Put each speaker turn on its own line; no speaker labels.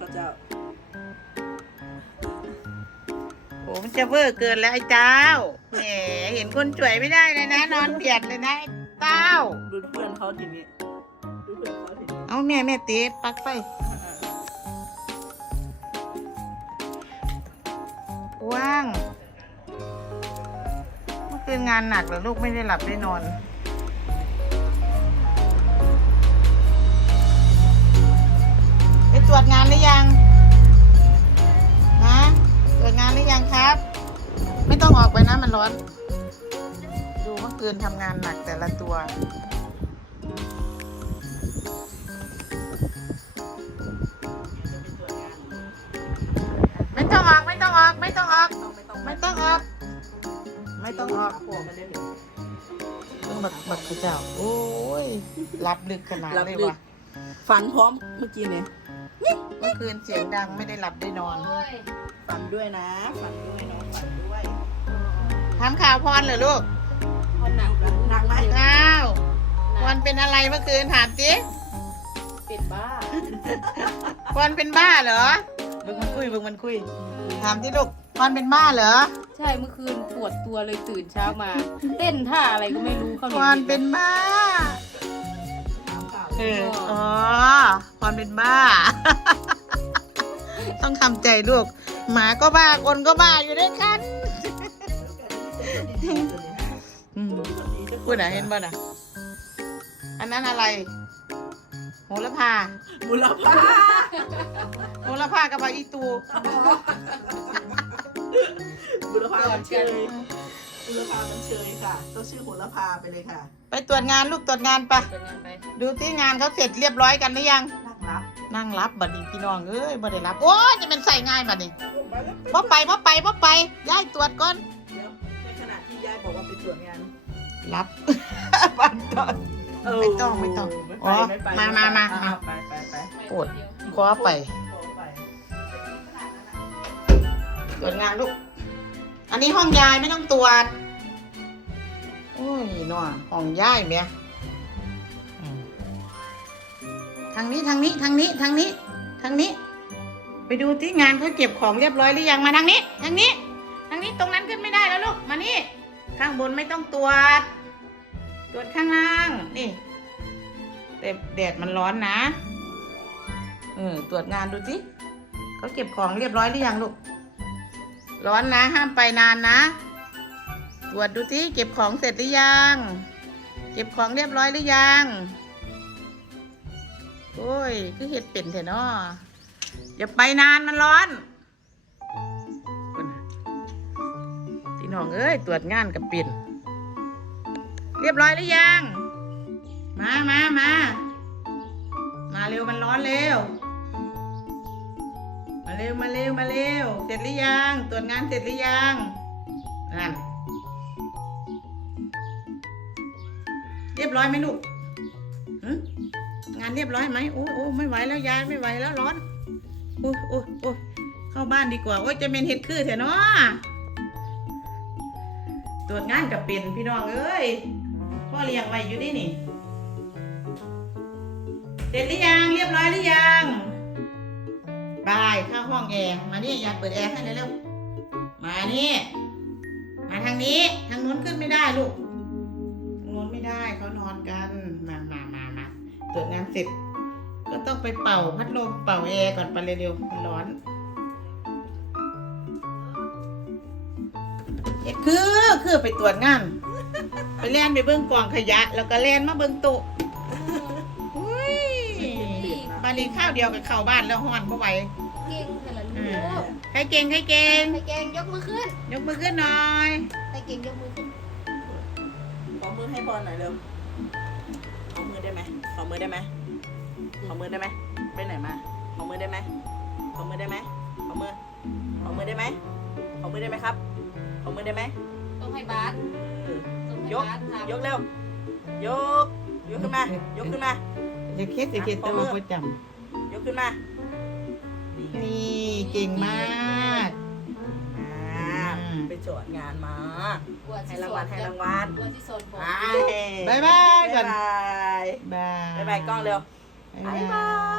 เขาเจ้า
โอ้มันจะเวอร์เกินแล้วไอ้เจ้า แหม เห็นคนสวยไม่ได้เลยนะ นอนเบียดเลยนะไอ้เต้า
ดูเพื่อนเขาทีนี้ดูเพื่อนเขาทีนี้
เอาแม่แม่ตีปลักไฟ ว่าง เมื่อคืนงานหนักเหรอลูกไม่ได้หลับได้นอน ปตรวจงานหรือยังนะตรวจงานหรือยังครับ ไม่ต้องออกไปนะมันร้อน ดูเมื่อคืนทำงานหนักแต่ละตัวไม่ต้องออกไม่ต้องออกไม่ต้องออก
ไม่ต้อง
ออกไม่ต้องออก
พวกมันได้เลย
ต้องบักบักเจ้า โอ้ยรับลึกขนาดเลยวะ
ฝันพร้อมเมื่อกี้เนี่ย
เมื่อคืนเสียงดังไม่ได้หลับได้นอน
ฝันด้วยนะ ฝันด้วยน้องฝันด้วย
ทำข่าวพรเหรอลูก
พอหนักหนักไหม
ข้าวพรเป็นอะไรเมื่อคืนถามสิ
เป็นบ้า
พรเป็นบ้าเหรอเบิ่งมันคุยเบิ่งมันคุย ถามที่ลูกพรเป็นบ้าเหรอ
ใช่เมื่อคืนปวดตัวเลยตื่นเช้ามา เต้นท่าอะไรก็ไม่รู้เขา
พรเป็นบ้า
ถามข่าว
เออ อ๋อพรเป็นบ้า ต้องทำใจลูก หมาก็บ้า คนก็บ้าอยู่ด้วยกันอืมพูดนะเห็นบ่น่ะ อันนั้นอะไรโหระพา
มูลค่า
โหระพากับใบอีตู
มูลค่ามันเชย มูลค่ามันเชยค่ะต้องชื่อโหระพาไปเลยค่ะ
ไปตรวจงานลูกตรวจงานปะ
เป็นยังไง
ดูที่งานเขาเสร็จเรียบร้อยกันหรือยัง
นั่งรับ
นั่งรับบัดนี้พี่น้องเอ้ยบ่ได้รับ โอ้ยจะเป็นใส่ง่ายบัดนี้บ่ไปบ่ไปบ่ไปย้ายตรวจก่อน
เดี๋ยวในขณะที่ยายบอกว่าไปตรวจงาน
รับบันตอน
เออ
ไม่ต้องไม่ต้อง
ไม่
อ๋
ไป
อ
ไม่ไป
มามามา
อ่ไปไปไป
ปวดขอไป
ขอไป
ตรวจงานลูก อันนี้ห้องยายไม่ต้องตรวจโอ้ยหนอห้องยายเมียอืมทางนี้ทางนี้ทางนี้ทางนี้ทางนี้ ไปดูที่งานเขาเก็บของเรียบร้อยหรือยังมาทางนี้ ทางนี้ ทางนี้ตรงนั้นขึ้นไม่ได้แล้วลูกมานี่ ข้างบนไม่ต้องตรวจ ตรวจข้างล่างนี่แต่แดดมันร้อนนะเออตรวจงานดูสิเขาเก็บของเรียบร้อยหรือยังลูกร้อนนะห้ามไปนานนะ ตรวจดูสิเก็บของเสร็จหรือยัง เก็บของเรียบร้อยหรือยัง โอ้ย คือเห็ดเป็นเถอะเนาะอย่าไปนานมันร้อนพี่น้องเอ้ย ตรวจงานกับปิ่นเรียบร้อยหรือยัง มามามา มาเร็วมันร้อนเร็ว มาเร็วมาเร็วมาเร็ว เสร็จหรือยัง ตรวจงานเสร็จหรือยังนั่น เรียบร้อยไหมลูกงานเรียบร้อยไหมโอ้โอ้ไม่ไหวแล้วยายไม่ไหวแล้วร้อนโอ้โอ้โอ้เข้าบ้านดีกว่าโอ้ยจะเป็นเห็ดคือเถอะเนาะตรวจงานกับเป็นพี่น้องเอ้ยพ่อเลี้ยงไว้อยู่นี่นี่เสร็จหรือยังเรียบร้อยหรือยังบายเข้าห้องแอร์มานี่อยากเปิดแอร์ให้เร็วๆมานี่มาทางนี้ทางนู้นขึ้นไม่ได้ลูก ไม่ได้เขานอนกันมามามามาตรวจงานเสร็จ ก็ต้องไปเป่าพัดลมเป่าแอร์ก่อนไปเร็วๆมันร้อนเอ็ดคือคือไปตรวจงาน ไปแล่นไปเบิ้งกองขยะ แล้วก็แล่นมาเบิ้งโต๊ะอุ้ยบาลีข้าวเดียวกับข้าวบ้านแล้วห้อนเพราะไหว
เก่งขนาด
อื
นี้
มใครเก่งใครเก่ง
ใครเก่งยกมือขึ้น
ยกมือขึ้นหน่อย
ใครเก่งยกมือขึ้น
ขอมือ ให้บอลหน่อยเร็วขอมือได้ไหมขอมือได้ไหมขอมือได้ไหมไปไหนมาขอมือได้ไหมขอมือได้ไหมขอมือขอมือได้ไหมขอมือได้ไหมครับขอมือได้ไหม
ต้องให้บาส
เออ
ต้องให้
ยก
บาสทำ
ยกเร็วยก ยกขึ้นมายกขึ้นมา
อย่าคิดอย่าคิดแต่ว่าประจ
ยกขึ้นมาำ
นี่เก่งมาก
อ่าไปโจทย์งานมา
กลัว
ให้
ที่
ราง
ส
วั
อ
ล
น
ให้รางวัล
กลัวที่สอนผม
ไป
บายบายก่
บ๊า
อยน
บาย
บาย
บ๊ายบายกล้องเร็ว
บ๊ายบาย